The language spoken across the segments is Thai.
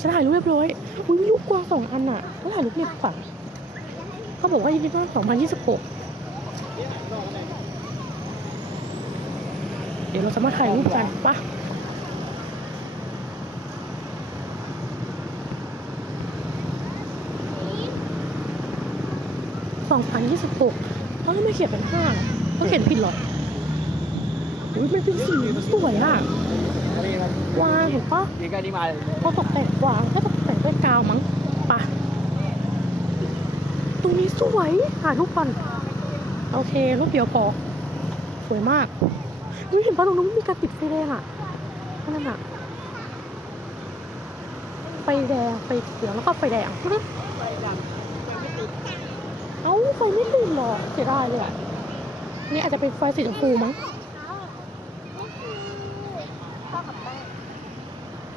ฉันถ่ายรูปเรียบร้อย อุ้ยลูกกวางสองอันอะแล้วถ่ายรูปในฝันเขาบอกว่ายินดีต้อนรับ2026 เดี๋ยวเราจะมาถ่ายรูปกันปะสองพันยี่สิบหกเขาไม่เขียนเป็นห้าเขาเขียนผิดหรอ อุ้ยมันเป็นสีสวยอะวางเห็นปะนี่ก็นี่มาเขาตกแต่งวางเขาตกแต่งด้วยกาวมั้งปะตรงนี้สวยถ่ายรูปก่อนโอเครูปเดียวพอสวยมากนี่เห็นปะตรงนู้นมีการติดไฟแดงอะนั่นอะไฟแดงไฟเขียวแล้วก็ไฟแดงปึ๊บเอ้าไฟไม่ติดหรอเสียดายเลยอะนี่อาจจะเป็นไฟสีชมพูมั้ง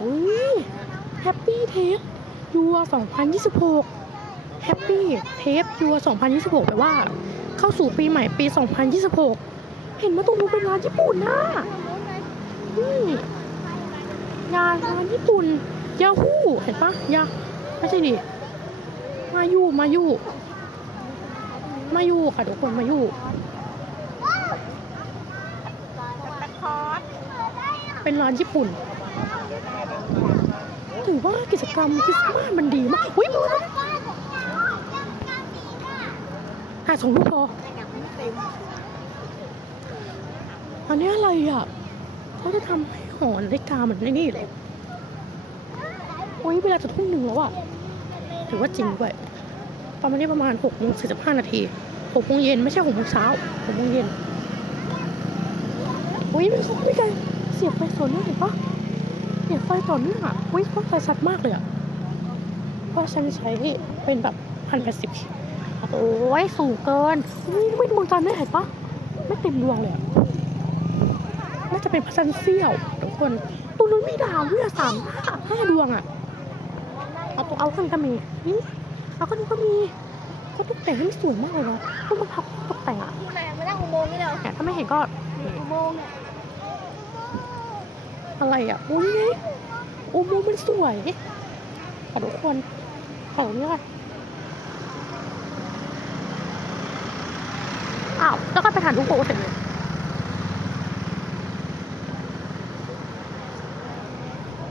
อุ้ยแฮปปี้เทปยัว2026แฮปปี้เทปยัว2026แปลว่า เข้าสู่ปีใหม่ปี 2026 เห็นไหมตรงนู้นเป็นร้านญี่ปุ่นนะนี่งานร้านญี่ปุ่นยาฮูเห็นปะยาไม่ใช่ดิมายูมายูมายูค่ะทุกคนมายูเป็นร้านญี่ปุ่น ถือว่ากิจกรรมคริสต์มาสมันดีมากอุ้ยมือนะอะสองลูกพออันนี้อะไรอะเขาจะทำให้หอนาฬิกาเหมือนในนี่เลยโอ้ยเวลาจะทุ่มหนึ่งแล้วอะถือว่าจริงด้วยประมาณนี้ประมาณหกโมงสี่สิบห้านาทีหกโมงเย็นไม่ใช่หกโมงเช้าหกโมงเย็นโอ้ยมันเขาไม่ไกลเสียบไฟสวนด้เห็นปะ เสียบไฟต่อเนื่องอะโอ้ยไฟชัดมากเลยอะเพราะฉันใช้เป็นแบบพันแปดสิบโอ้ยสูงเกินอุ้ยไม่ดวงจันทร์ไม่เห็นปะไม่เต็มดวงเลยอะน่าจะเป็นพระจันทร์เสี้ยวทุกคนตรงนู้นมีดาวด้วยอะสามห้าห้าดวงอะเอาตรงเอาขึ้นก็มีนี่เอาขึ้นก็มีเขาตกแต่งให้มันสวยมากเลยนะพวกมันพับตกแต่งอะไหนไม่ได้อุโมงค์นี่เหรอแต่ถ้าไม่เห็นก็อุโมงค์เนี่ย อะไรอะอุ้ยนี่โอ้โมงค์มันสวยขอทุกคนขอตรงนี้ก่อนอ้าวแล้วก็ไปถ่ายรูปโป๊เสร็จเลย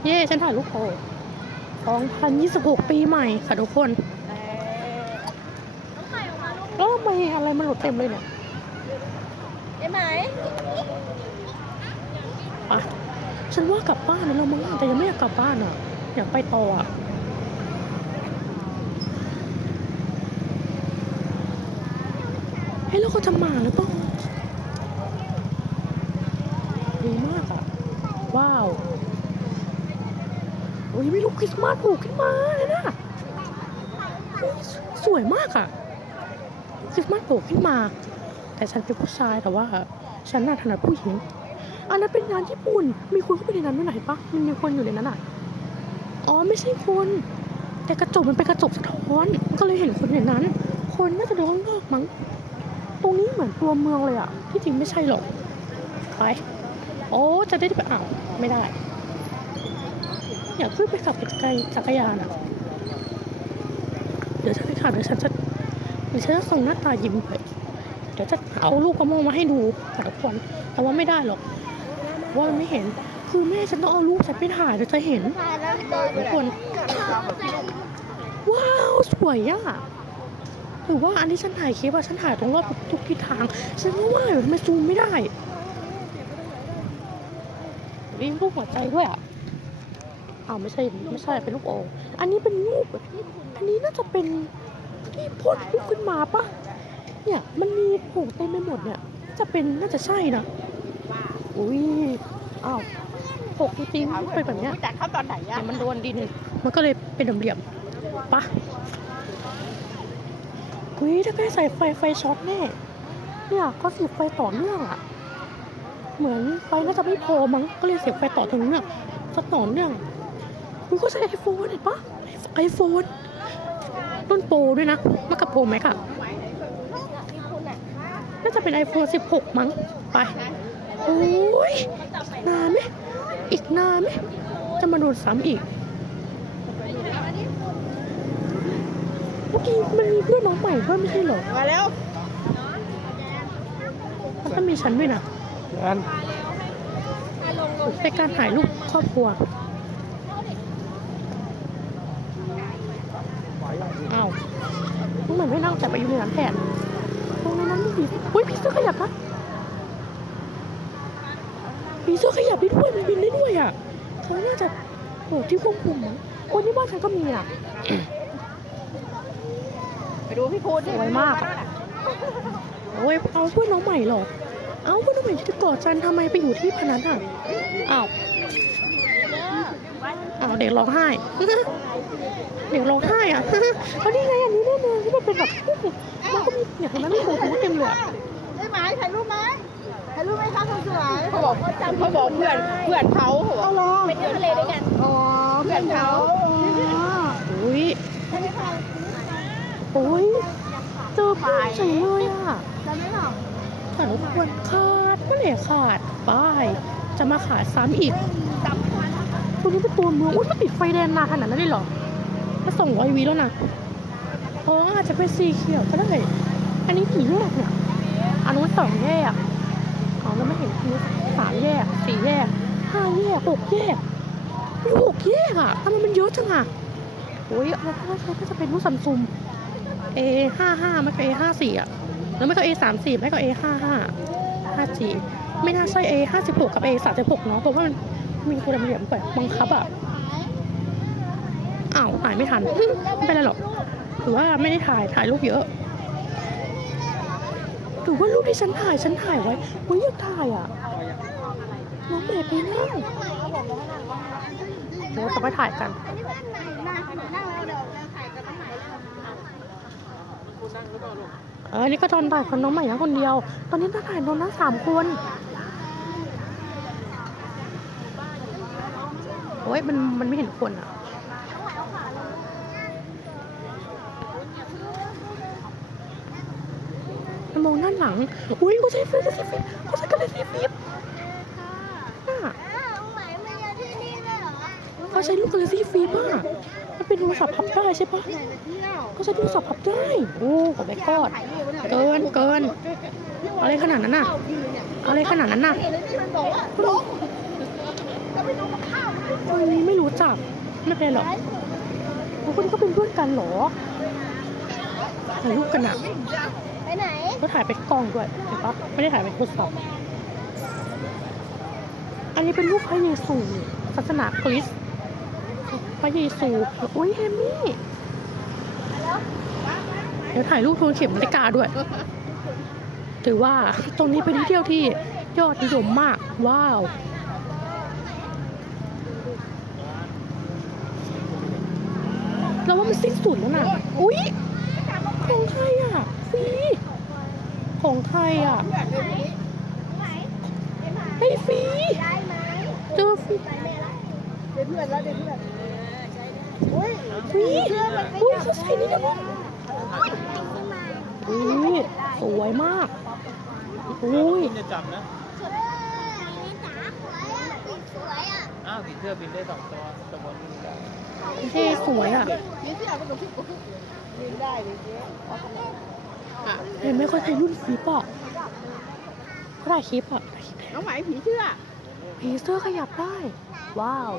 เย่ฉันถ่ายรูปโป๊2026 ปีใหม่ค่ะทุกคนน้องไข่ออกมาลูกเออไม่อะไรมันหลุดเต็มเลยเนี่ยเอ้ไหมไป ฉันว่ากลับบ้านแล้วเรามั้งแต่ยังไม่อยากกลับบ้านอะ อยากไปต่ออะเฮ้ยแล้วเขาจะมาหรือเปล่าดีมากอะ ว้าวโอ้ยไมีลูกคริสต์มาสปลูกขึ้นมาเลยนะสวยมากอะคริสต์มาสปลูกขึ้นมา แต่ฉันเป็นผู้ชายแต่ว่า ฉันน่าถนัดผู้หญิง อันนั้นเป็นร้านญี่ปุ่น มีคนเข้าไปในนั้นด้วยไหนปะมันมีคนอยู่ในนั้นอะ อ๋อไม่ใช่คน แต่กระจกมันเป็นกระจกสะท้อน ก็เลยเห็นคนในนั้น คนน่าจะเดินข้างอกมั้ง ตรงนี้เหมือนตัวเมืองเลยอะ ที่จริงไม่ใช่หรอก ไป โอ้จะได้ไปอ้าวไม่ได้ อยากขึ้นไปขับจักรยจักรยานอะ เดี๋ยวฉันไปขับเดี๋ยวฉันจะเดี๋ยวฉันจะส่งหน้าตายิ้มไป เดี๋ยวจะเอาลูกกระโมงมาให้ดูค่ะทุกคน แต่ว่าไม่ได้หรอก ว่ามันไม่เห็น คือแม่ฉันต้องเอาลูกฉันไปถ่ายเดี๋ยวจะเห็นทุกคน ว้าว สวยอะหรือว่าอันที่ฉันถ่ายคลิปอะฉันถ่ายตรงรอบทุกทิศทาง ฉันก็ว่าอยู่ทำไมซูมไม่ได้มีรูปหัวใจด้วยอะอ้าวไม่ใช่ไม่ใช่เป็นลูกโอ่งอันนี้เป็นรูปอันนี้น่าจะเป็นที่พ่นขึ้นมาปะเนี่ยมันมีผงเต็มไปหมดเนี่ย จะเป็นน่าจะใช่นะ อุ้ยอ้าวหกจริงๆมันเป็นแบบเนี้ยแต่เข้าตอนไหนเนี่อะยมันโดนดิน มันก็เลยเป็นเหลี่ยมๆปะเฮ้ยถ้าใกล้ใส่ไฟไฟช็อตแน่เนี่ยเขาเสียบไฟต่อเนื่องอะเหมือนไฟน่าจะไม่พอมั้งก็เลยเสียบไฟต่อต่อเนื่องสักต่อเนื่องมันก็ใช้ไอโฟนเห็นปะไอโฟนต้นโปรด้วยนะมากับโปรแม็กอะน่าจะเป็น iPhone 16 มั้ง ไป โอ้ยนานไหมอีกนานไหมจะมาโดนซ้ำอีกเมื่อกี้มันมีเพื่อนน้องใหม่ด้วยไม่ใช่เหรอมาแล้วแล้วก็มีฉันด้วยนะอันเป็นการถ่ายรูปครอบครัวอ้าวมึงเหมือนไม่นั่งแต่ไปอยู่ในนั้นแทนตรงนั้นไม่มีอุ้ยผีเสื้อขยับนะผี เสื้อขยับได้ด้วยมันบินได้ด้วยอะเขาน่าจะโหที่ควบคุมมั้งโอ้ยนี่บ้านฉันก็มีอะไปดูพี่พูดสวยมากอะโอ้ยเอาเพื่อนน้องใหม่เหรอ เอ้าเพื่อนน้องใหม่จะกอดฉันทำไมไปอยู่ที่พนันอะอ้าวอ้าวเด็กร้องไห้เด็กร้องไห้อะเอานี่ไงอันนี้แน่นอนที่มันเป็นแบบมันก็มีอย่างนั้นมีโบทูเต็มเลยอะได้ไหมถ่ายรูปไหม ถ่ายรูปไหมคะคนสวยเขาบอกเขาจำเขาบอกเพื่อนเพื่อนเขาเขาบอกเอาเหรอไปเที่ยวทะเลด้วยกัน อ๋อเพื่อนเขาอุ้ยโอ้ยเจอเพื่อนเฉยเลยอะจำไม่หรอกขาดควรขาดเมื่อไหร่ขาดป้ายจะมาขาดซ้ำอีกตัวนี้เป็นตัวเมืองอุ้ยมันติดไฟแดงนานขนาดนั้นเลยเหรอมาส่งร้อยวีแล้วนะเอออาจจะเป็นสีเขียวก็ได้ อันนี้กี่แยกเนี่ยอันนู้นสองแยก สามแยกสี่แยกห้าแยกหกแยกมีหกแยกอะทำไมมันเยอะจังอะโอ้ยเราก็ใช้ก็จะเป็นรุ่นซัมซุง A ห้าห้าไม่ก็ A ห้าสี่อะแล้วไม่ก็ A สามสี่ไม่ก็ A ห้าห้าห้า G ไม่น่าใช่ A ห้าสิบหกกับ A สามสิบหกเนาะเพราะว่ามันมีตัวเหลี่ยมแบบบังคับอะอ้าวถ่ายไม่ทันไม่เป็นไรหรอกหรือว่าไม่ได้ถ่ายถ่ายรูปเยอะ หรือว่ารูปที่ฉันถ่ายฉันถ่ายไว้ไว้ยอยากถ่ายอะน้องเบไปนั่งเดี๋ยวจะไปถ่ายกันเอนใหม่มานั่งแล้วเดี๋ยวเราถ่ายกันตรงไหนแล้วเออนี่ก็ตอนถ่ายคนน้องใหม่นะคนเดียว ตอนนี้ต้องถ่ายน้องนั่งสามคนโอ้ยมันมันไม่เห็นคนอะ มันมอง ด้านหลัง อุ้ยเขาใช้ฟิล์มเขาใช้ฟิล์มเขาใช้กันเลยฟิล์มน่ะน้องใหม่มาเรียนที่นี่เลยเหรอเขาใช้ลูกกระซี่ฟิล์มอะมันเป็นโทรศัพท์พับได้ใช่ปะไหนมาเที่ยวเขาใช้โทรศัพท์พับได้ โอ้ขอแบกกอดเกินเกิน อะไรขนาดนั้นน่ะ อะไรขนาดนั้นน่ะเห็นเลยที่มันบอกว่าลงจะไปลงกับข้าวอันนี้ไม่รู้จัก ไม่เป็นหรอกโอ้คนนี้ก็เป็นเพื่อนกันเหรอถ่ายรูปกันอะ ไปไหนก็ถ่ายเป็นกล้องด้วยเห็นปะไม่ได้ถ่ายเป็นโทรศัพท์อันนี้เป็นรูปพระเยซูศาสนาคริสต์พระเยซูโอ้ยเฮมมี่เดี๋ยวถ่ายรูปโทนเข็มนาฬิกาด้วย ถือว่าตรงนี้เป็นที่เที่ยวที่ยอดนิยมมาก ว้าวแล้วว่ามันสิ้นสุดแล้วนะอุ๊ย รอะฟรีของใครอะให้ฟรีได้ไหมเจอฟรีไปแม่ละเดี๋ยวเพื่อนแล้วเดี๋ยวเพื่อนอุ้ยฟรีอุ้ยเขาใส่นี่นะมึงอุ้ยสวยมากอุ้ยจะจับนะสวยจ๋าสวยอะติดสวยอะอ้าวผีเสื้อบินได้สองตัวตัวบนบินได้ เท่สวยอะนี่ที่เราเป็นตัวที่กูยืนได้เลยเจ๊เห็นไหมเขาใช้รุ่นฟรีป่ะเขาถ่ายคลิปอะถ่ายคลิปน้องไหมผีเชื่อผีเสื้อขยับได้ ว้าว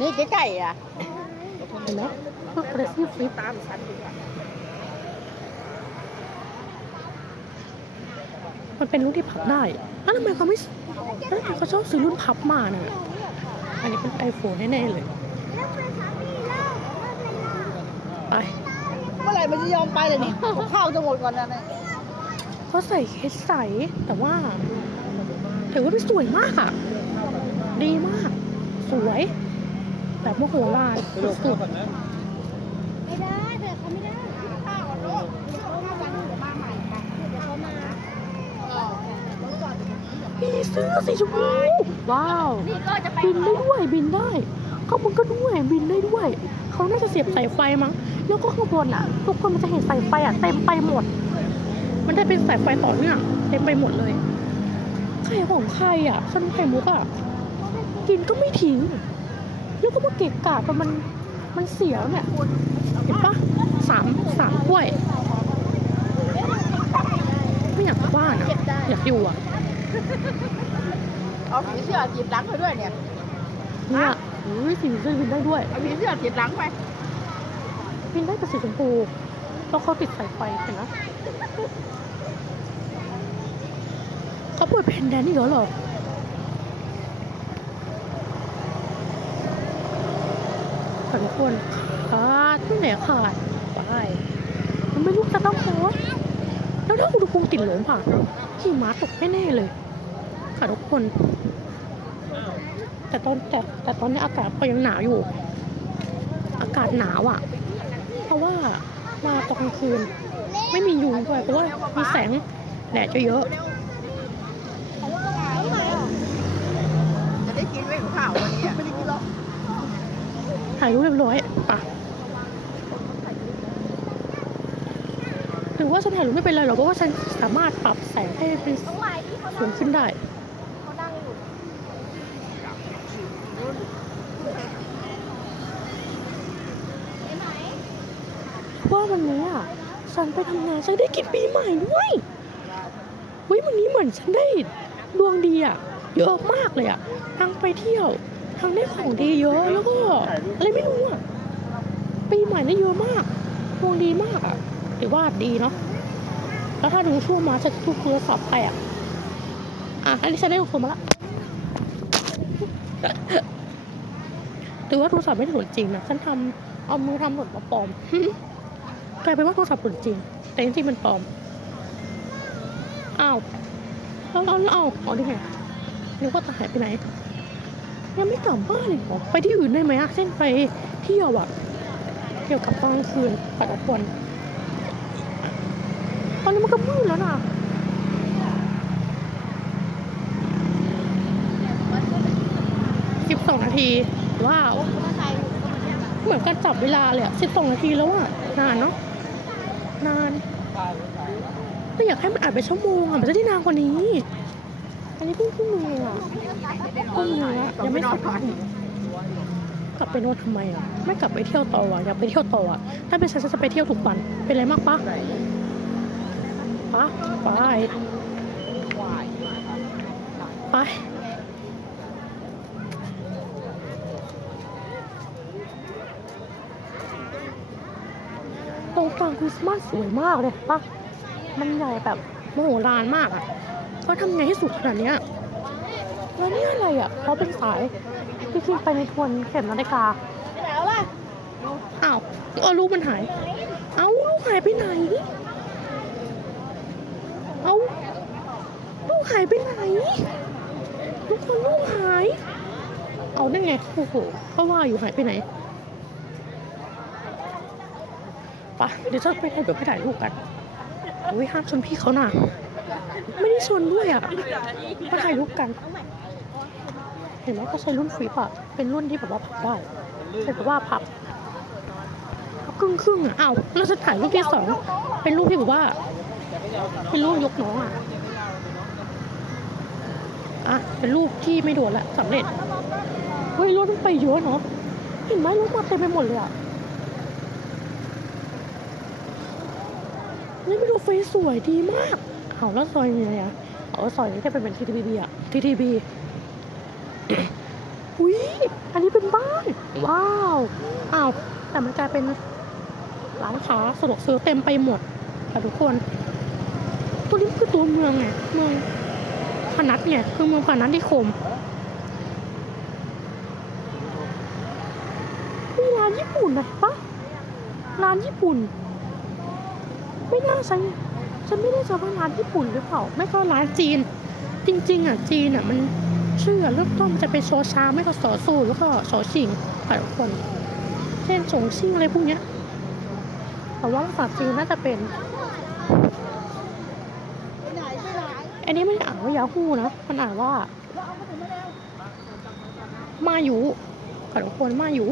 นี่เจ๊ไก่อะเห็นไหมพวกกระซิบฟลิปตามฉันดีกว่ามันเป็นรุ่นที่พับได้แล้วทำไมเขาไม่แล้วทำไมเขาชอบซื้อรุ่นพับมาน่ะ อันนี้เป็นไอโฟนแน่ๆเลย ไป เมื่อไหร่มันจะยอมไปเลยนี่ข้าวจะหมดก่อนนะเนี่ยเขาใส่เคสใส แต่ว่าถือว่าเป็นสวยมากอะดีมาก สวย แบบโมโหลานไปลงสุข้าวดก่อนนะไม่ได้เดี๋ยวเขาไม่ได้ข้าวก่อนลูกข้าววันเดี๋ยวมาใหม่ค่ะเดี๋ยวเขามาเออแล้วก่อน ๆมีเสื้อสีชมพูว้าวนี่ก็จะไปบินได้ด้วยบินได้ข้างบนก็ด้วยบินได้ด้วยเขาน่าจะเสียบสายไฟมั้งแล้วก็ข้างบนอะ ทุกคนมันจะเห็นสายไฟอะเต็มไปหมด มันได้เป็นสายไฟต่อเนื่องเต็มไปหมดเลยไข่ของใครอะขนมไข่มุกอะกินก็ไม่ทิ้งแล้วก็มาเก็บกาดมันมันเสียเนี่ยเห็นปะสามสามถ้วยไม่อยากกลับบ้านอะอยากอยู่อะ เอาผีเสื้อจีบหลังไปด้วยเนี่ยเนี่ยอุ้ยสีเสื้อบินได้ด้วยเอาผีเสื้อจีบหลังไปบินได้แต่สีชมพูแล้วเขาติดสายไฟเห็นไหมเขาเปิดเพนแดนนี่เหรอเหรอขอทุกคนขาดที่ไหนขาดไปมันไม่รู้จะต้องโพสแล้วถ้าอุณหภูมิติดลมผ่านหิมะตกแน่ๆเลยค่ะทุกคนแต่ต อนแต่แต่ตอนนี้อากาศก็ยังหนาวอยู่ อากาศหนาวอะ เพราะว่ามาตอนกลางคืน ไม่มียุงด้วยเพราะว่ามีแสงแดดเยอะจะได้กินไหมข้าววันนี้ไม่ได้กินหรอกถ่ายรูปเรียบร้อยปะหรือว่าฉันถ่ายรูปไม่เป็นไรหรอกเพราะว่าฉันสามารถปรับแสงให้เป็นสูงขึ้นได้ ว่าวันนี้อะฉันไปทำงานฉันได้กินปีใหม่ด้วยเฮ้ยวันนี้เหมือนฉันได้ดวงดีอะเยอะมากเลยอะทั้งไปเที่ยวทั้งได้ของดีเยอะแล้วก็อะไรไม่รู้อะปีใหม่ได้เยอะมากดวงดีมากอะถือว่าดีเนาะแล้วถ้าดูช่วงมาจะทุกโทรศัพท์แตกอะอันนี้ฉันได้โทรมาละถือว่าโทรศัพท์ไม่ได้หล่นจริงนะฉันทำเอามือทำหล่นมาปลอม กลายเป็นว่าโทรศัพท์หล่นจริง แต่จริงๆมันปลอมอ้าวแล้วแล้วแล้วอ้าวอ๋อนี่ไงนึกว่าจะหายไปไหน ยังไม่กลับบ้านเลยหรอไปที่อื่นได้ไหมอะเช่นไปเที่ยวอะเที่ยวกับตอนกลางคืนปัดอควรตอนนี้มันก็มืดแล้วนะสิบสองนาที ว้าว เหมือนการจับเวลาเลยอะสิบสองนาทีแล้วอะนานเนาะ นานไม่อยากให้มันอ่านไปชั่วโมงอะมันจะได้นานกว่านี้ อันนี้เพิ่งเพิ่งมีอะเพิ่งมีอะยังไม่เสร็จกลับไปน่นทำไมอะไม่กลับไปเที่ยวต่ออะอยากไปเที่ยวต่ออะถ้าเป็นฉันฉันจะไปเที่ยวทุกวันเป็นไรมากปะปะไปไป ตรงกลาง คริสต์มาสสวยมากเลยปะมันใหญ่แบบมโหฬารมากอะเขาทำไงให้สุดขนาดเนี้ยแล้วนี่อะไรอะเขาเป็นสายที่ขึ้นไปในทวนเข็มนาฬิกาไปไหนล่ะอ้าวเออลูกมันหาย เอ้าลูกหายไปไหน เอ้าลูกหายไปไหนทุกคนลูกหาย เอาได้ไงโอ้โหก็ว่าอยู่หายไปไหนไปะเดี๋ยวจะไปให้เดี๋ยวไปถ่ายรูปกันโอ้ยห้ามชนพี่เขาน่ะไม่ได้ชนด้วยอะมาถ่ายรูปกัน เห็นไหมก็ใช้รุ่นฟลิปอะเป็นรุ่นที่แบบว่าพับได้เป็นแบบว่าพับพับครึ่งครึ่งๆอะอ้าวเราจะถ่ายรูปที่สองเป็นรูปที่แบบว่า เป็นรูปยกน้องอะอะเป็นรูปที่ไม่โดนละสำเร็จเฮ้ยรถมันไปเยอะเนาะเห็นไหมรถมาเต็มไปหมดเลยอะ นี่ไม่ดูเฟซสวยดีมากเอาแล้วซอยนี้อะไรอะเอาซอยนี้จะเป็นเป็นทีทีบีอะทีทีบีอุ้ยอันนี้เป็นบ้าน ว้าวอ้าวแต่มันกลายเป็นร้านค้าสะดวกซื้อเต็มไปหมดค่ะทุกคนตัวนี้คือตัวเมืองไงเมืองพนัสไงคือเมืองพนัสที่คมมีร้านญี่ปุ่นนะปะร้านญี่ปุ่น ไม่น่าใช่ฉันไม่ได้จะว่าร้านญี่ปุ่นหรือเปล่า ไม่ก็ร้านจีน จริง ๆ อะ จีนอะมันชื่อเริ่มต้นมันจะเป็นโซชาไม่ก็สอสูแล้วก็สอชิงหลายคน เช่นสงชิงอะไรพวกเนี้ยแต่ว่าภาษาจีนน่าจะเป็นอันนี้ไม่ได้อ่านว่ายาฮูนะมันอ่านว่า มาอยู่ขอทุกคนมาอยู่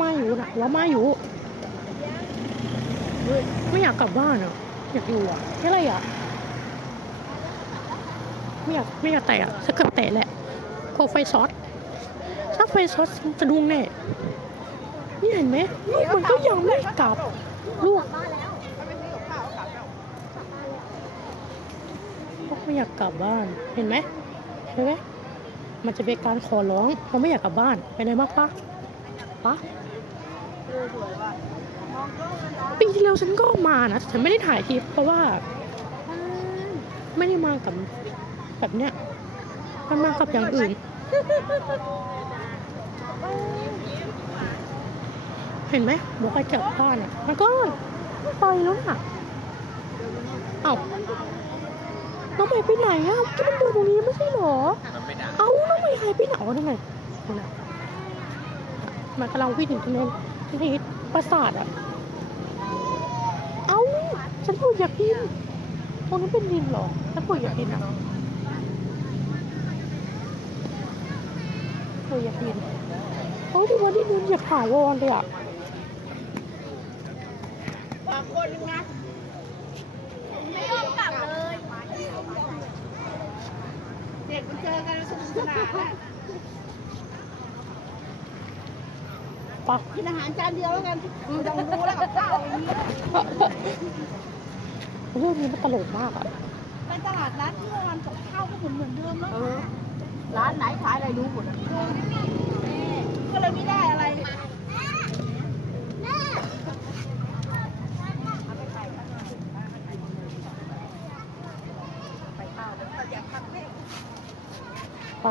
มาอยู่นะว่ามาอยู่ เฮ้ยไม่อยากกลับบ้านอะอยากอยู่อะนี่อะไรอะไม่อยากไม่อยากแตะอะถ้าเกือบแตะแหละกลัวไฟช็อตถ้าไฟช็อตจะดุงแน่นี่เห็นไหมลูกมันก็ยังไม่กลับลูกไม่อยากกลับบ้านเห็นไหมเห็นไหมมันจะเป็นการขอร้องเขาไม่อยากกลับบ้านไปไหนมากปะปะ ปีที่แล้วฉันก็มานะแต่ฉันไม่ได้ถ่ายคลิปเพราะว่า ไม่ได้มากับแบบเนี้ยมันมากับอย่างอื่น เห็นไหมบอกให้กลับบ้านอะมันก็ไปแล้วน่ะเอ้าน้องใหม่ไปไหนอะก็มันเดินตรงนี้ไม่ใช่เหรอมันไม่ดังเอ้าน้องใหม่หายไปไหนอ๋อนั่นไงนั่นน่ะมันกำลังวิ่งอยู่ตรงนี้ที่ปราสาทอะเอ้า ฉันพูดอยากกินตรงนั้นเป็นดินเหรอฉันพูดอยากกินอะพูดอยากกินเฮ้ยดูวันนี้ดินอยากถาวรเลยอะฝากคนนึงนะไม่ยอมกลับเลย เด็กมันเจอกันแล้วสนุกสนานอะปะกินอาหารจานเดียวแล้วกันคือต้องรู้แล้วกับข้าวอย่างนี้ เรื่องนี้มันตลกมากอะไปตลาดนัดที่ว่าวันกับข้าวก็เหมือนเหมือนเดิมแล้วร้านไหนขายอะไรรู้หมดอะก็เลยไม่ได้อะไรไป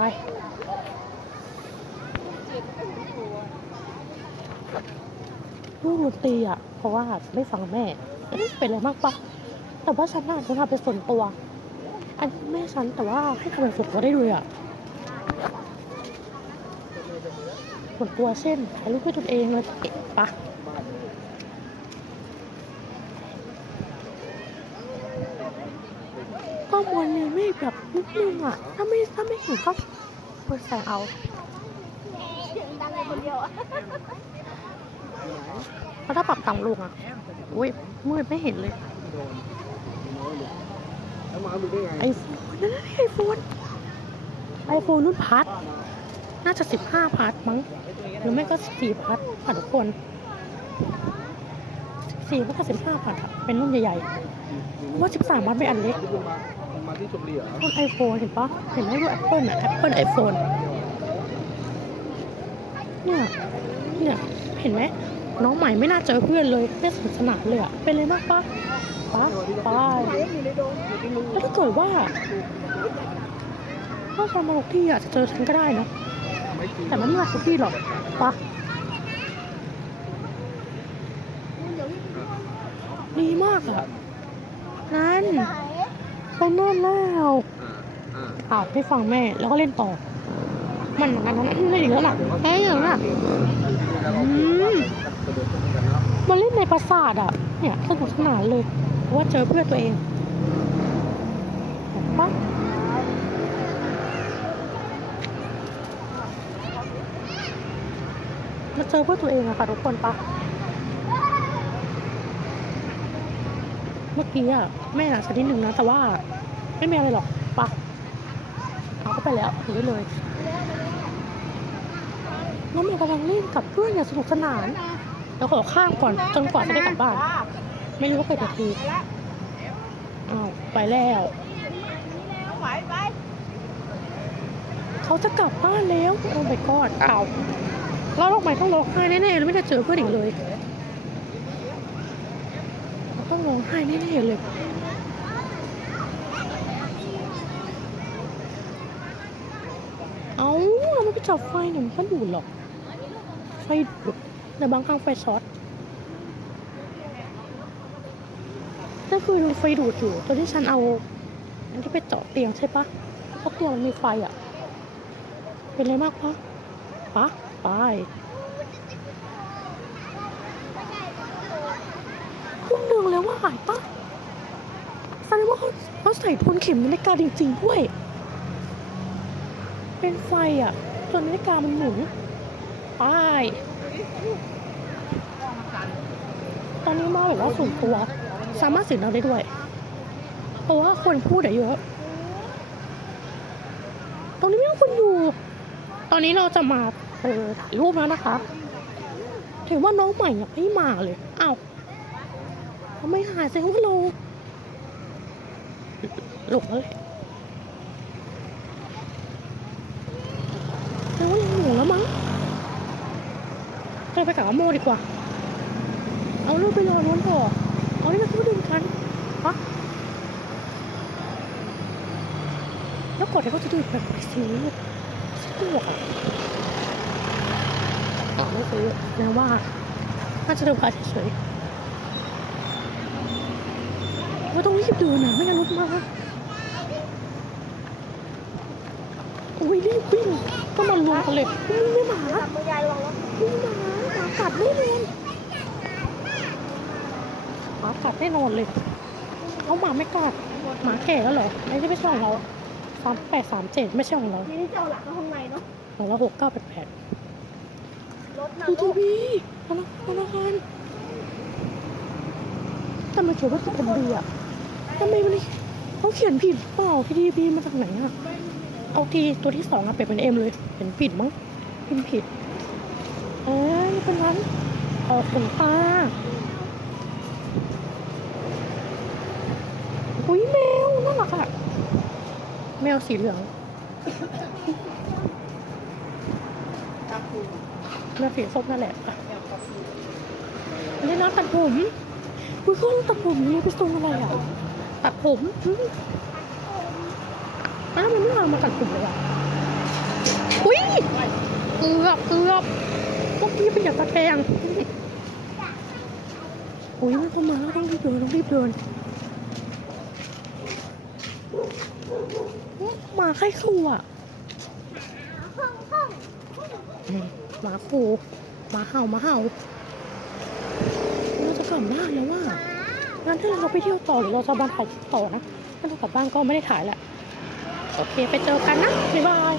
ลูกดนตรีอะ เพราะว่าไม่ฟังแม่เอ๊ะเป็นอะไรมากปะ แต่ว่าฉันน่ะฉันทำเป็นส่วนตัว อันนี้แม่ฉันแต่ว่าให้ทำเป็นส่วนตัวได้ด้วยอะส่วนตัวเช่นถ่ายรูปด้วยตนเองเลยเอ๊ะปะก็มวลมีเมฆแบบนิดนึงอะ ถ้าไม่ถ้าไม่เห็นก็เปิดแสงเอาเสียงดังเลยคนเดียวอะเพราะถ้าปรับต่ำลงอะ อุ้ยมืดไม่เห็นเลยแล้วมาดู ได้ไงไอโฟนนั่นไอโฟนไอโฟนรุ่นพัด น่าจะสิบห้าพัดมั้ง หรือไม่ก็สี่พัดค่ะทุกคนสี่พัดกับสิบห้าพัดอะเป็นรุ่นใหญ่ๆเพราะว่าสิบสามพัดไม่อันเล็กที่คุณมาคุณมาที่ชมรีเหรอรุ่นไอโฟนเห็นปะเห็นไหมรุ่นแอปเปิลอะแอปเปิลไอโฟนเนี่ยเนี่ยเห็นไหมน้องใหม่ไม่น่าเจอเพื่อนเลยไม่สนุกสนานเลยอะเป็นเลยมากปะ ปะไปแล้วถ้าเกิดว่า ถ้าฉันมาทุกที่อาจจะเจอฉันก็ได้นะแต่มันไม่มาทุกที่หรอกปะดีมากอะนั่นไปเล่นแล้วอ่าอ่าอ้าวไม่ฟังแม่แล้วก็เล่นต่อ มันอันนั้นเล่นอีแล้วล่ะแค่อย่างนั้นอะอืมมันเล่นในปราสาทอะเนี่ยสนุกสนานเลย เพราะว่าเจอเพื่อนตัวเองเห็นปะมาเจอเพื่อตัวเองอะค่ะทุกคนปะเมื่อกี้อะแม่หนักสักนิดหนึ่งนะ แต่ว่าไม่มีอะไรหรอกปะเอาก็ไปแล้วถือเลยน้องเมย์กำลังเล่นกับเพื่อนอย่างสนุกสนาน แล้วขอข้ามก่อนจนกว่าจะได้กลับบ้าน ไม่รู้ว่ากี่นาทีอ้าวไปแล้วไหวไปเขาจะกลับบ้านแล้วโอ้ my god อ้าวเราลงไปต้องร้องไห้แน่ๆเลยไม่ได้เจอเพื่อนอีกเลยเราต้องร้องไห้แน่ๆเลยเอาเราไม่ไปจับไฟเนี่ยมันก็ดูดหรอกไฟดูดแต่บางครั้งไฟช็อต นั่นคือไฟดูดอยู่ตอนที่ฉันเอาอันที่ไปเจาะเตียงใช่ปะเพราะเตียงมันมีไฟอะ เป็นไรมากปะปะไปทุ่มหนึ่งแล้วว่าหายปะแสดงว่าเขาเขาใส่ทนเข็มนาฬิกาจริงๆด้วย เป็นไฟอะจนนาฬิกามันหมุนไปตอนนี้มาแบบว่าส่วนตัว สามารถสื่อเราได้ด้วย เพราะว่าคนพูดอะเยอะตรงนี้ไม่มีคนอยู่ ตอนนี้เราจะมาเออถ่ายรูปแล้วนะคะ ถือว่าน้องใหม่ยังไม่มาเลย อ้าวทำไมหายแสดงว่าเราหลงแล้วแหละแสดงว่าเราหลงแล้วมั้งเราไปกับอาโมดีกว่า เอาลูกไปรอน้นต่อนี่อดื่ มกันฮะแล้วกดให้เขาจะดื่มแบบไปซื้อซื้อตัวอะไม่ซื้อนะว่าน่าจะดินผ่าเฉยๆว่าต้องรีบดินะไม่งั้นรถมาโอ้ยรีบวิ่งก็มารวมกันเลยไม่ไม่หมาจับมือยายลงรถไม่หมาหมากัดแน่นอน มากัดแน่นอนเลยเอาหมาไม่กัดหมาแก่แล้วเหรอไอ้ที่ไม่ใช่ของเราสามแปดสามเจ็ดไม่ใช่ของเราทีนี้เจ้าหลักก็ข้างในเนาะของเราหกเก้าแปดแปดรถนะดูทีวีธนาธนาคารแต่มันเขียนว่าจะเป็นเบียร์ทำไมมันเขาเขียนผิดเปล่าพีดีบีมาจากไหนอะเอาทีตัวที่สองอะเปลี่ยนเป็นเอ็มเลยเห็นผิดมั้งพิมพ์ผิดเอ้ยเป็นร้านออกขนตาอุ้ยแมวน่ารักอะแมวสีเหลืองแมวสีส้มนั่นแหละเล่นน้องตัดผมอุ้ยเขาตัดผมนี่ไปทรงอะไรอะ ตัดผมอ้าวมันไม่เอามาตัดผมเลยอะอุ้ยเกือบเกือบเมื่อกี้เป็นอย่างตะแกงอุ้ยมันเข้ามาแล้วต้องรีบเดินต้องรีบเดิน หมาใครขู่อะหมาขู่หมาเห่าหมาเห่าเราจะกลับบ้านแล้วว่างั้นถ้าเราไปเที่ยวต่อหรือเราจะบ้านถ่ายต่อนะถ้าเรากลับบ้านก็ไม่ได้ถ่ายแหละโอเคไปเจอกันนะบ๊ายบาย